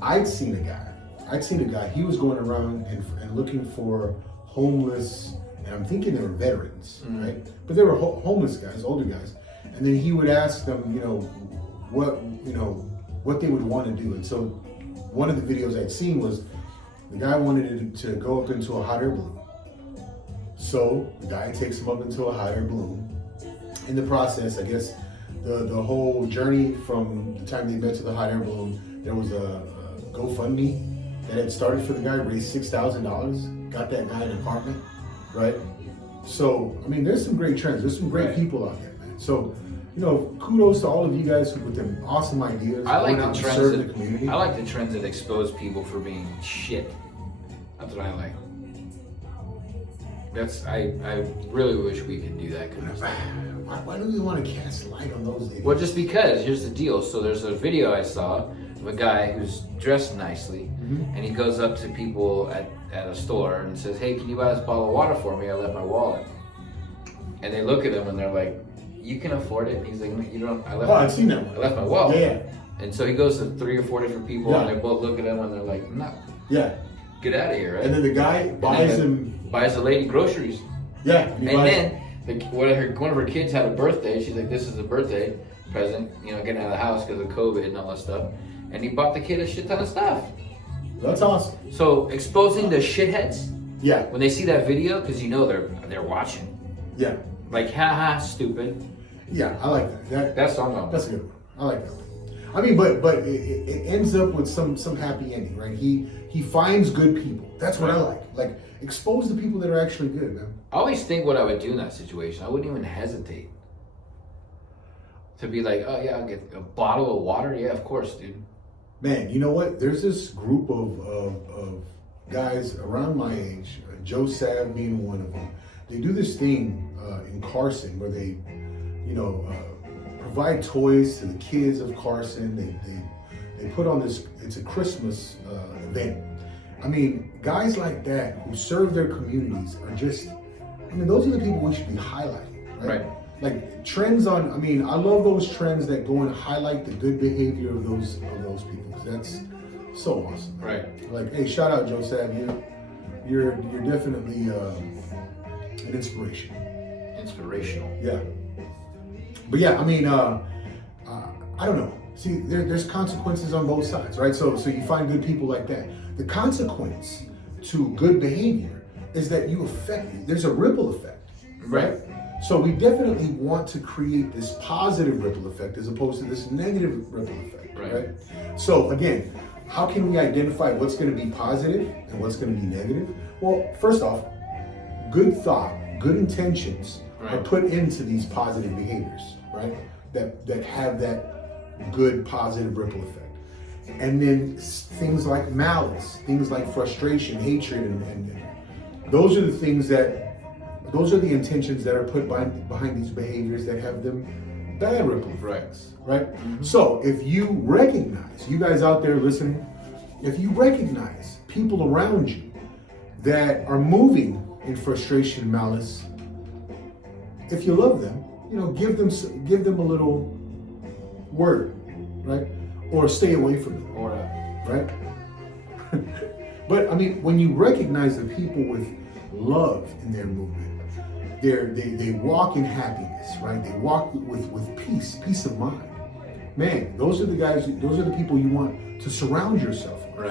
I'd seen a guy. He was going around and looking for homeless, and I'm thinking they were veterans, right? But they were homeless guys, older guys. And then he would ask them, what they would want to do. And so one of the videos I'd seen was the guy wanted to go up into a hot air balloon. So the guy takes him up into a hot air balloon. In the process, I guess the whole journey from the time they met to the hot air balloon, there was a GoFundMe that had started for the guy, raised $6,000, got that guy an apartment, right? So, I mean, there's some great trends. There's some great people out there, man. So, kudos to all of you guys with them awesome ideas. I like going out the and trends serving the that community. I like the trends that expose people for being shit. That's what I like. I really wish we could do that kind of stuff. Why do we want to cast light on those days? Well, just because, here's the deal. So there's a video I saw of a guy who's dressed nicely, and he goes up to people at a store and says, hey, can you buy this bottle of water for me? I left my wallet. And they look at him and they're like, you can afford it? And he's like, you don't, I've seen that one. I left my wallet. Yeah. And so he goes to 3 or 4 different people, and they both look at him and they're like, no, Yeah. get out of here, right? And then the guy buys him. Buys the lady groceries. Yeah. And then one of her kids had a birthday. She's like, this is a birthday present, getting out of the house because of COVID and all that stuff. And he bought the kid a shit ton of stuff. That's awesome. So exposing the shitheads Yeah. when they see that video, because they're watching. Yeah. Like, haha, stupid. Yeah. I like that. That's all I'm That's a good one. I like that one. I mean, but it ends up with some happy ending, right? He finds good people. That's what I like. Like, expose the people that are actually good, man. I always think what I would do in that situation. I wouldn't even hesitate to be like, oh yeah, I'll get a bottle of water. Yeah, of course, dude. Man, you know what? There's this group of guys around my age, Joe Sav being one of them. They do this thing in Carson where they, provide toys to the kids of Carson. They put on this. It's a Christmas event. I mean, guys like that who serve their communities are just. I mean, those are the people we should be highlighting, right? Like trends on. I mean, I love those trends that go and highlight the good behavior of those people. 'Cause that's so awesome. Right. Like, hey, shout out Joe Sav. You're definitely an inspiration. Inspirational. Yeah. But yeah, I mean, I don't know. See, there's consequences on both sides, right? So you find good people like that. The consequence to good behavior is that there's a ripple effect, right? So we definitely want to create this positive ripple effect as opposed to this negative ripple effect, right? So again, how can we identify what's going to be positive and what's going to be negative? Well, first off, good thought, good intentions are put into these positive behaviors, right? That have that good positive ripple effect. And then things like malice, things like frustration, hatred, and those are the things those are the intentions that are put behind these behaviors that have them bad ripple effects, right? So if you recognize, you guys out there listening, if you recognize people around you that are moving in frustration, malice, if you love them, give them a little word, right? Or stay away from them, right? But I mean, when you recognize the people with love in their movement, they walk in happiness, right? They walk with peace of mind. Man, those are the people you want to surround yourself with.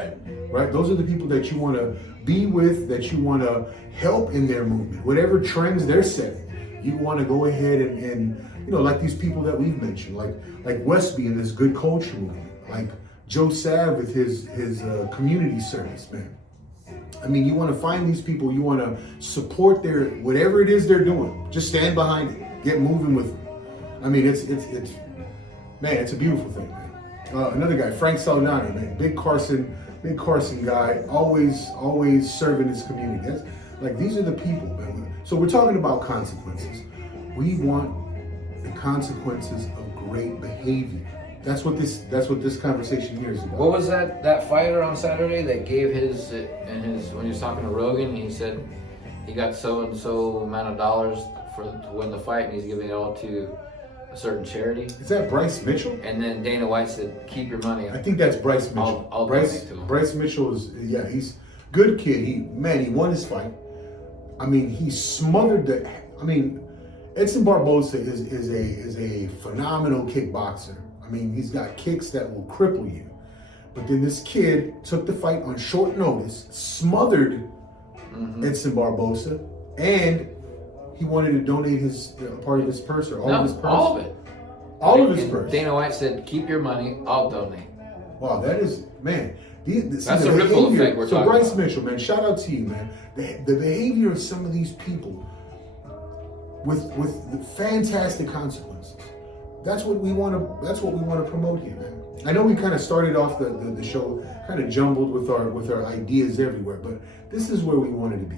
Right? Those are the people that you want to be with, that you want to help in their movement. Whatever trends they're setting, you want to go ahead and like these people that we've mentioned, like Westby in this good culture movement, like Joe Sav with his community service, man. I mean, you want to find these people, you want to support their whatever it is they're doing. Just stand behind it, get moving with them. I mean, it's man, it's a beautiful thing, man. Another guy, Frank Saldana, man, big Carson guy, always serving his community. That's, like, these are the people, man. So we're talking about consequences. We want the consequences of great behavior. That's what this conversation here is about. What was that fighter on Saturday that gave his when he was talking to Rogan? He said he got so and so amount of dollars to win the fight, and he's giving it all to a certain charity. Is that Bryce Mitchell? And then Dana White said, "Keep your money." I think that's Bryce Mitchell. I'll Bryce donate to him. Bryce Mitchell he's good kid. He won his fight. I mean, he smothered the. I mean, Edson Barboza is a phenomenal kickboxer. I mean, he's got kicks that will cripple you. But then this kid took the fight on short notice, smothered Edson Barboza, and he wanted to donate his part of his purse or all of his purse. All of it. All of his And purse. Dana White said, "Keep your money. I'll donate." Wow, that is, man. That's the ripple effect we're so talking Bryce about. Mitchell, man, shout out to you, man. The behavior of some of these people with the fantastic consequences. That's what we want to promote here, man. I know we kind of started off the show kind of jumbled with our ideas everywhere, but this is where we wanted to be.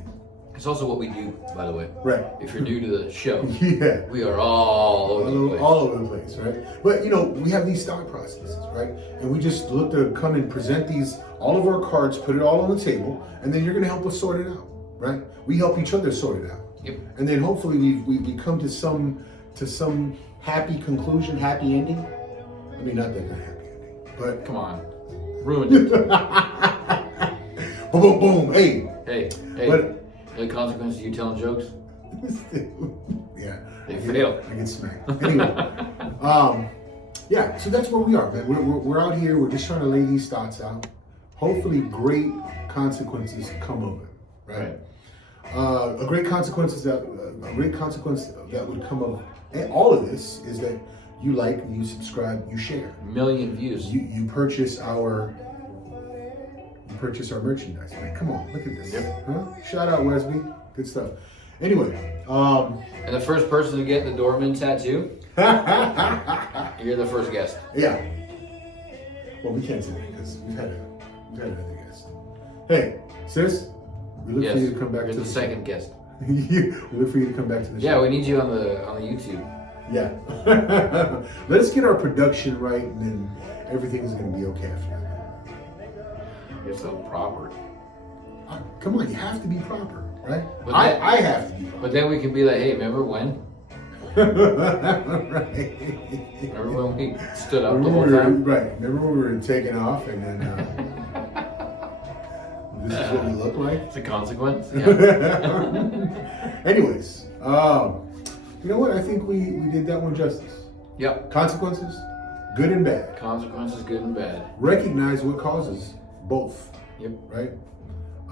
It's also what we do, by the way. Right. If you're new to the show, Yeah. we are all over the place. All over the place, right? But we have these thought processes, right? And we just look to come and present all of our cards, put it all on the table, and then you're going to help us sort it out, right? We help each other sort it out. Yep. And then hopefully we come to some happy conclusion, happy ending. I mean, not that kind of happy ending, but Come on, ruined it. boom, boom, boom. Hey, Hey, But- the consequences of you telling jokes, yeah, they fail. I get smacked. Anyway, yeah. So that's where we are, man. We're out here. We're just trying to lay these thoughts out. Hopefully, great consequences come of it, right? A great consequence that would come of all of this is that you like, you subscribe, you share. Million views. You purchase our merchandise. Man, come on, look at this. Yep. Huh? Shout out Wesby. Good stuff. Anyway, And the first person to get the Dorman tattoo, you're the first guest. yeah. Well, we can't say that because we've had another guest. Hey, sis, we look Yes, for you to come back you're to the second guest. we look for you to come back to the Yeah, show. we need you on the YouTube. Yeah. Let's get our production right, and then everything is going to be okay after that. You're so proper. Come on, you have to be proper, right? But I have to be proper. But then we can be like, hey, remember when? Right. Remember when we stood up the Remember whole we were, time? right. Remember when we were taking off, and then this is what we look like. It's a consequence. Yeah. Anyways, you know what? I think we did that one justice. Yep. Consequences, good and bad. Consequences, good and bad. Recognize what causes both. Yep. Right.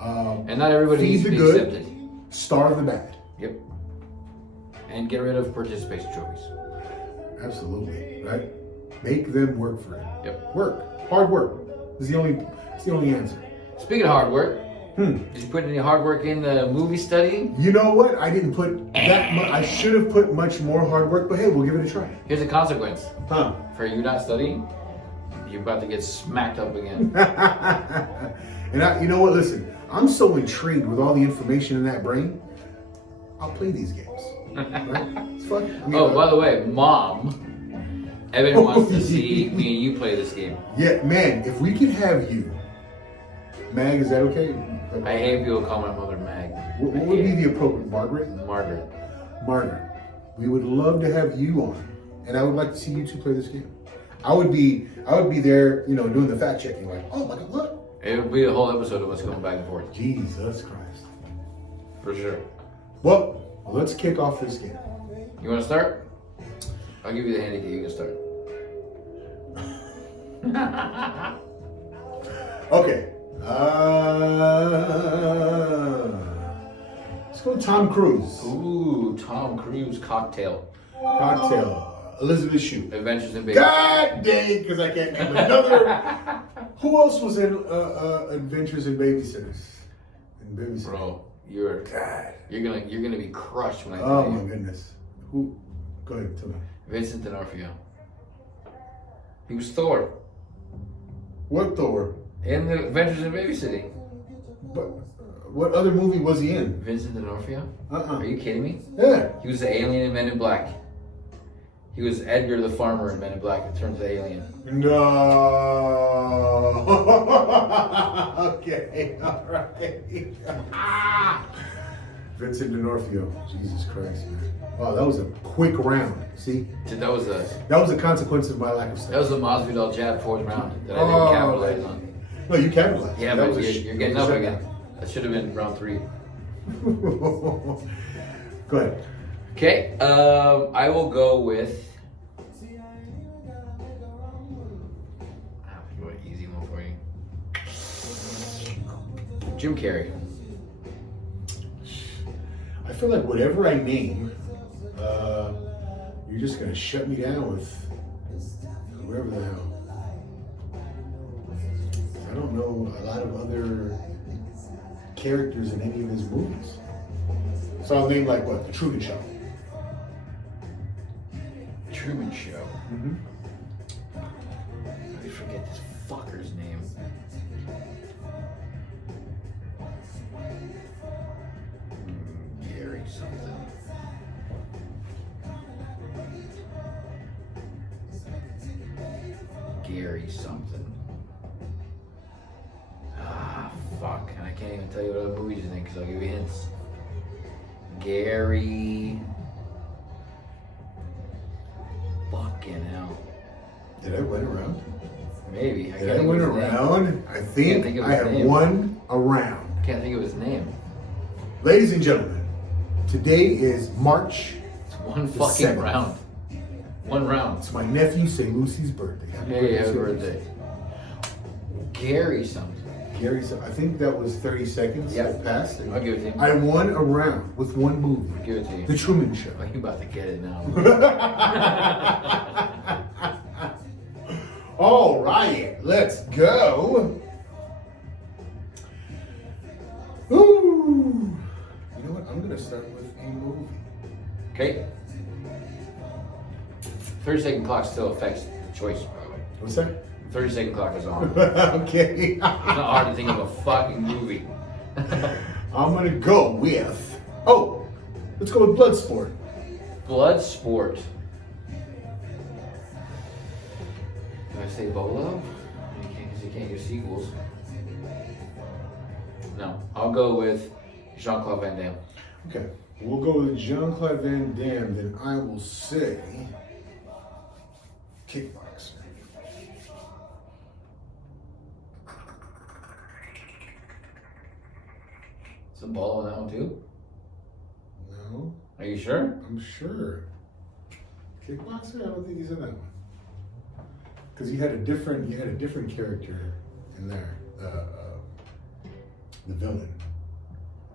And not everybody Feed needs the to be good. accepted. Starve the bad. Yep. And get rid of participation trophies. Absolutely. Right. Make them work for it. Yep. Work. Hard work. Is the only answer. Speaking of hard work, did you put any hard work in the movie studying? You know what? I didn't put that much. I should have put much more hard work, but hey, we'll give it a try. Here's a consequence. Huh. For you not studying, you're about to get smacked up again. And you know what? Listen, I'm so intrigued with all the information in that brain. I'll play these games. Right? It's fun. I mean, Oh, by the way, Mom, Evan wants to see me and you play this game. yeah, man. If we could have you, Mag, is that okay? I hate people call my mother Mag. What would be the appropriate Margaret? Margaret. Margaret, we would love to have you on, and I would like to see you two play this game. I would be there, doing the fact checking, like, oh my God, look. It would be a whole episode of us going back and forth. Jesus Christ. For sure. Well, let's kick off this game. You want to start? I'll give you the handicap. You can start. Okay. Let's go Tom Cruise. Ooh, Tom Cruise cocktail. Cocktail. Elizabeth Shue. Adventures in Baby. God dang, because I can't name another. Who else was in Adventures in Babysitters? Bro, you're God. you're gonna be crushed when I Oh tell my you. goodness. Who? Go ahead, tell me. Vincent D'Onofrio. He was Thor What Thor? in the Adventures in Babysitting. But what other movie was he in? Vincent D'Onofrio? Are you kidding me? Yeah. He was the alien in Men in Black. He was Edgar the farmer in Men in Black that turns to alien. No. Okay. All right. Vincent D'Onofrio. Jesus Christ, man. Wow, that was a quick round. See, Dude, that was a consequence of my lack of study. Masvidal jab fourth round that I didn't capitalize on. No, you capitalized. Yeah, That but was a you're getting that up was a again. That should have been round 3. Go ahead. Okay, I will go with. I'll do an easy one for you. Jim Carrey. I feel like whatever I name, you're just gonna shut me down with whoever the hell. I don't know a lot of other characters in any of his movies. So I'll name like what? The Truman Show. Truman Show. Mm-hmm. I forget this fucker's name. Gary something. Gary something. Ah, fuck. And I can't even tell you what other movie's his name because I'll give you hints. Gary. Fucking hell. Did I win a round? Maybe. Did I win a round? I think think of I his have name. won a round. Can't think of his name. Ladies and gentlemen, today is March. It's one The fucking 7th. round. One round. It's my nephew St. Lucy's birthday. Hey, happy St. birthday. Gary something. Gary, I think that was 30 seconds Yeah. that passed. and I'll give it to you. I won a round with one movie. I'll give it to you. The Truman Show. Oh, you about to get it now. All right, let's go. Ooh. You know what? I'm going to start with a movie. Okay. 30-second clock still affects the choice, by the way. What's that? 30-second clock is on. It's Okay. not hard to think of a fucking movie. I'm going to go with, let's go with Bloodsport. Bloodsport. Do I say Bolo? Because you can't use sequels. No, I'll go with Jean-Claude Van Damme. Okay. We'll go with Jean-Claude Van Damme. Then I will say Kickboxer. Is a ball on that one too? No, Are you sure? I'm sure. Kickboxer? I don't think he's in that one. Because you had a different character in there. The villain.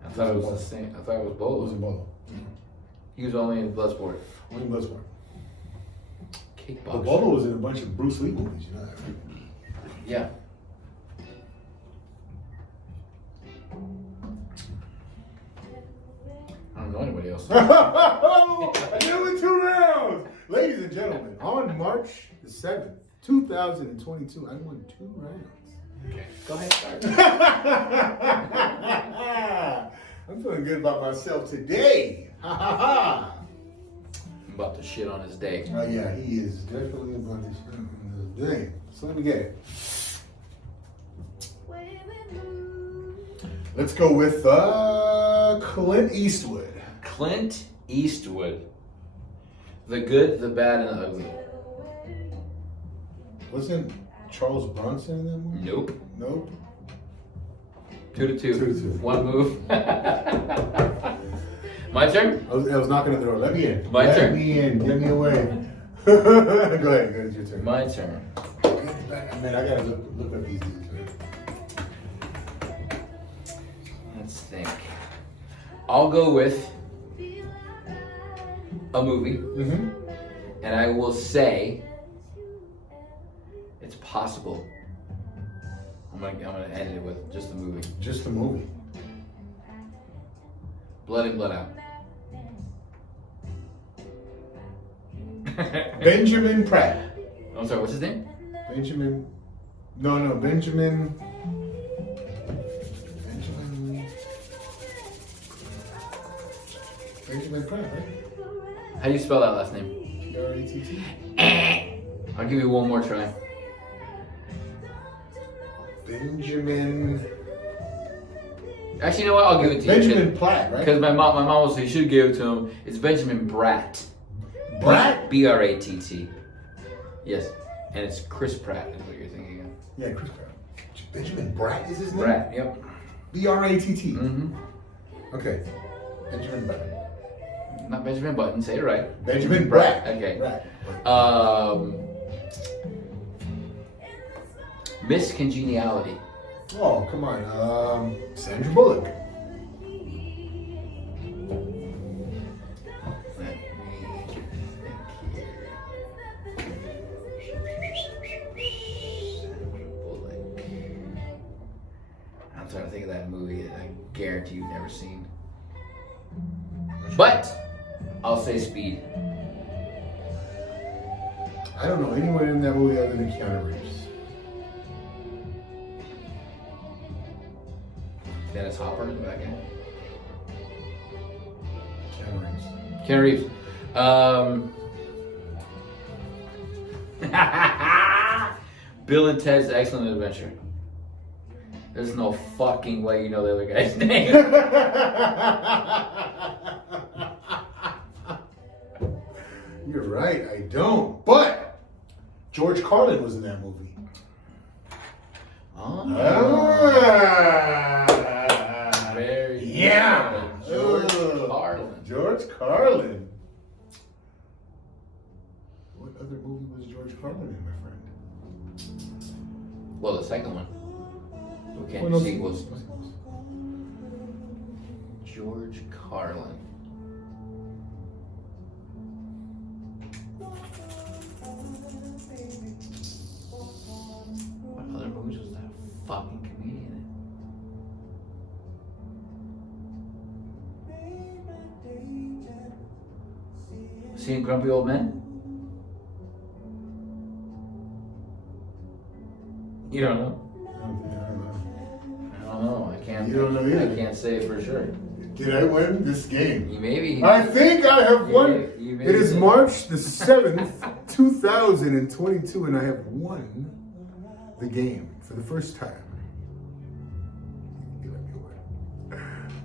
I thought it was the same. I thought it was What Bolo. was in Bolo? He was only in Bloodsport. Only Bloodsport. Kickboxer. But Bolo was in a bunch of Bruce Lee movies, you know that, right? Yeah. I don't know anybody else. I did it with 2 rounds. Ladies and gentlemen, on March the 7th, 2022, I won 2 rounds. Okay. Go ahead. Start. I'm feeling good about myself today. Ha ha ha. I'm about to shit on his day. Oh yeah, he is definitely about this day. So let me get it. Let's go with Clint Eastwood. Clint Eastwood. The good, the bad, and the ugly. Wasn't Charles Bronson in that movie? Nope. Nope. 2-2. 2-2. One move. My turn? I was knocking at the door. Let me in. My Let turn. me in. Get me away. Go ahead. It's your turn. My turn. Man, I gotta look up these dudes, man. Let's think. I'll go with a movie. Mm-hmm. And I will say, it's possible. I'm gonna end it with just the movie. Just the movie. Blood In, Blood Out. Benjamin Pratt. I'm sorry, what's his name? Benjamin. No, Benjamin. Benjamin Pratt, right? How do you spell that last name? Pratt. I'll give you one more try. Benjamin. Actually, you know what? I'll give it to you. Benjamin Platt, right? Because my mom will say, you should give it to him. It's Benjamin Bratt. Bratt? B-R-A-T-T. Yes. And it's Chris Pratt is what you're thinking of. Yeah, Chris Pratt. Benjamin Bratt is his name? Bratt, yep. B-R-A-T-T. Mm-hmm. Okay. Benjamin Bratt. Not Benjamin Button, say it right. Benjamin Bratt. Okay. Bratt. Miss Congeniality. Oh, come on. Sandra Bullock. Let me think here. Sandra Bullock. I'm trying to think of that movie that I guarantee you've never seen. But I'll say Speed. I don't know anyone in that movie other than Keanu Reeves. Dennis Hopper is that guy. Keanu Reeves. Keanu Reeves. Bill and Ted's Excellent Adventure. There's no fucking way you know the other guy's name. You're right, I don't. But George Carlin was in that movie. Oh. Very Yeah. good. George Carlin. George Carlin. What other movie was George Carlin in, my friend? Well, the second one. We can't Well, do no sequels. sequels. George Carlin. What other movies was that fucking comedian in? Seeing Grumpy Old Men? You don't know? I don't know. I don't know. I can't. You don't know either. I can't say it for sure. Did I win this game? You maybe. I think I have won. You It is did. March the 7th, 2022, and I have won the game for the first time. You let me win.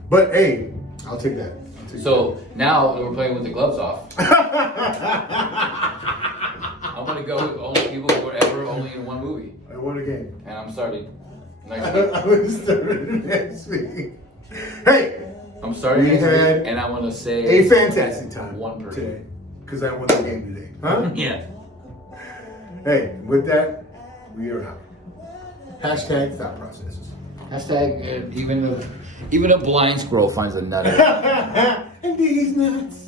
But hey, I'll take that. So now that we're playing with the gloves off, I'm gonna go with only people who were ever only in one movie, I won a game. and I'm starting next week. I will start next week. Hey, I'm starting We next had week, and I want to say a fantastic time One person. today because I won the game today. Huh? Yeah. Hey, with that, we are out. Hashtag thought processes. Hashtag even a blind squirrel finds a nut. And these nuts.